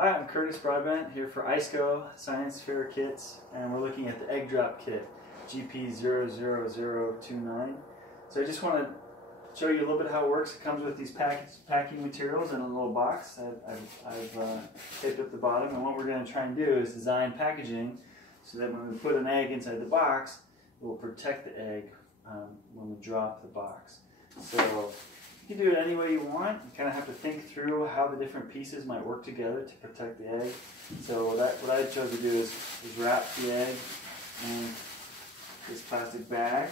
Hi, I'm Curtis Broadbent here for Eisco Science Fair Kits, and we're looking at the egg drop kit, GP00029. So I just want to show you a little bit how it works. It comes with these packing materials in a little box. I've taped up the bottom, and what we're going to try and do is design packaging so that when we put an egg inside the box, it will protect the egg when we drop the box. So you can do it any way you want. You kind of have to think through how the different pieces might work together to protect the egg. So what I chose to do is wrap the egg in this plastic bag,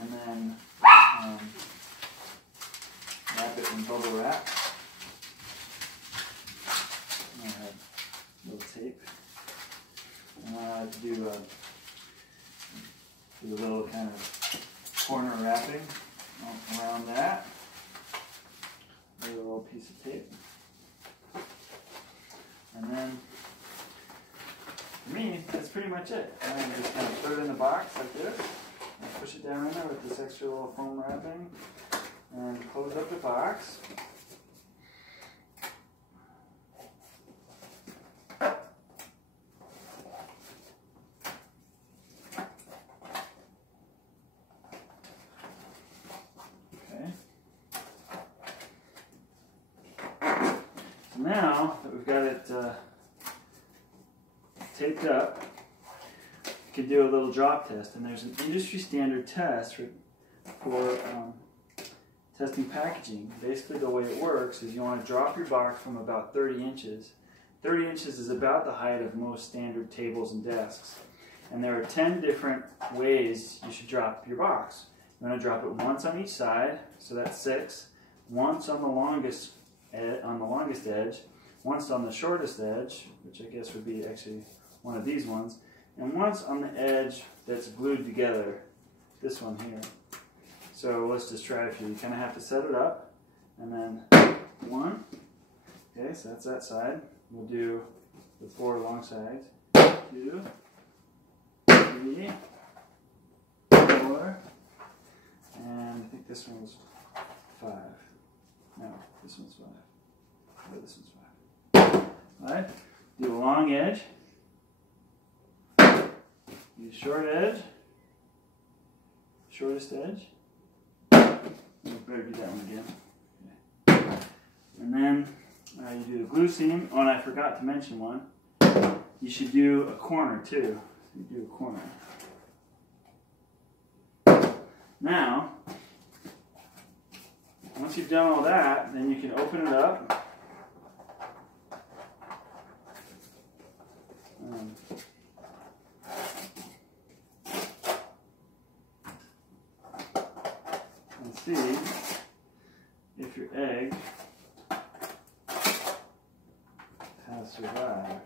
and then wrap it in bubble wrap. And I have a little tape. And I like to do a little kind of corner wrapping around that. A little piece of tape. And then, for me, that's pretty much it. And then just kind of put it in the box like this. And push it down in there with this extra little foam wrapping. And close up the box. Now that we've got it taped up, you can do a little drop test, and there's an industry standard test for testing packaging. Basically the way it works is you want to drop your box from about 30 inches. 30 inches is about the height of most standard tables and desks. And there are 10 different ways you should drop your box. You want to drop it once on each side, so that's 6. Once on the longest edge, once on the shortest edge, which I guess would be actually one of these ones, and once on the edge that's glued together, this one here. So let's just try a few. You kind of have to set it up, and then 1. Okay, so that's that side. We'll do the 4 long sides. 2, 3, 4, and I think this one was 5. No, this one's 5. Oh, this one's 5. Alright, do a long edge. Do a short edge. Shortest edge. You better do that one again. Okay. And then you do the glue seam. Oh, and I forgot to mention one. You should do a corner too. You do a corner. Now, once you've done all that, then you can open it up. And see if your egg has survived.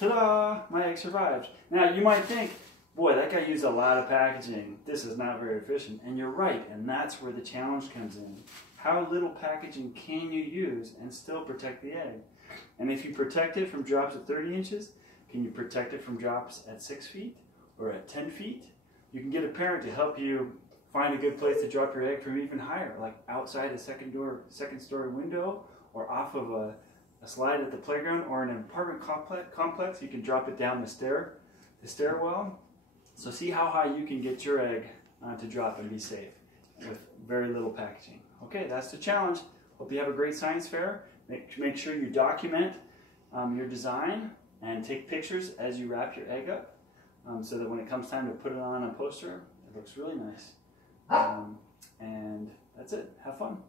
Ta-da! My egg survived. Now you might think, boy, that guy used a lot of packaging. This is not very efficient. And you're right, and that's where the challenge comes in. How little packaging can you use and still protect the egg? And if you protect it from drops at 30 inches, can you protect it from drops at 6 feet or at 10 feet? You can get a parent to help you find a good place to drop your egg from even higher, like outside a second story window, or off of a slide at the playground, or in an apartment complex. You can drop it down the stairwell. So see how high you can get your egg to drop and be safe with very little packaging. Okay, that's the challenge. Hope you have a great science fair. Make sure you document your design and take pictures as you wrap your egg up, so that when it comes time to put it on a poster, it looks really nice. And that's it. Have fun.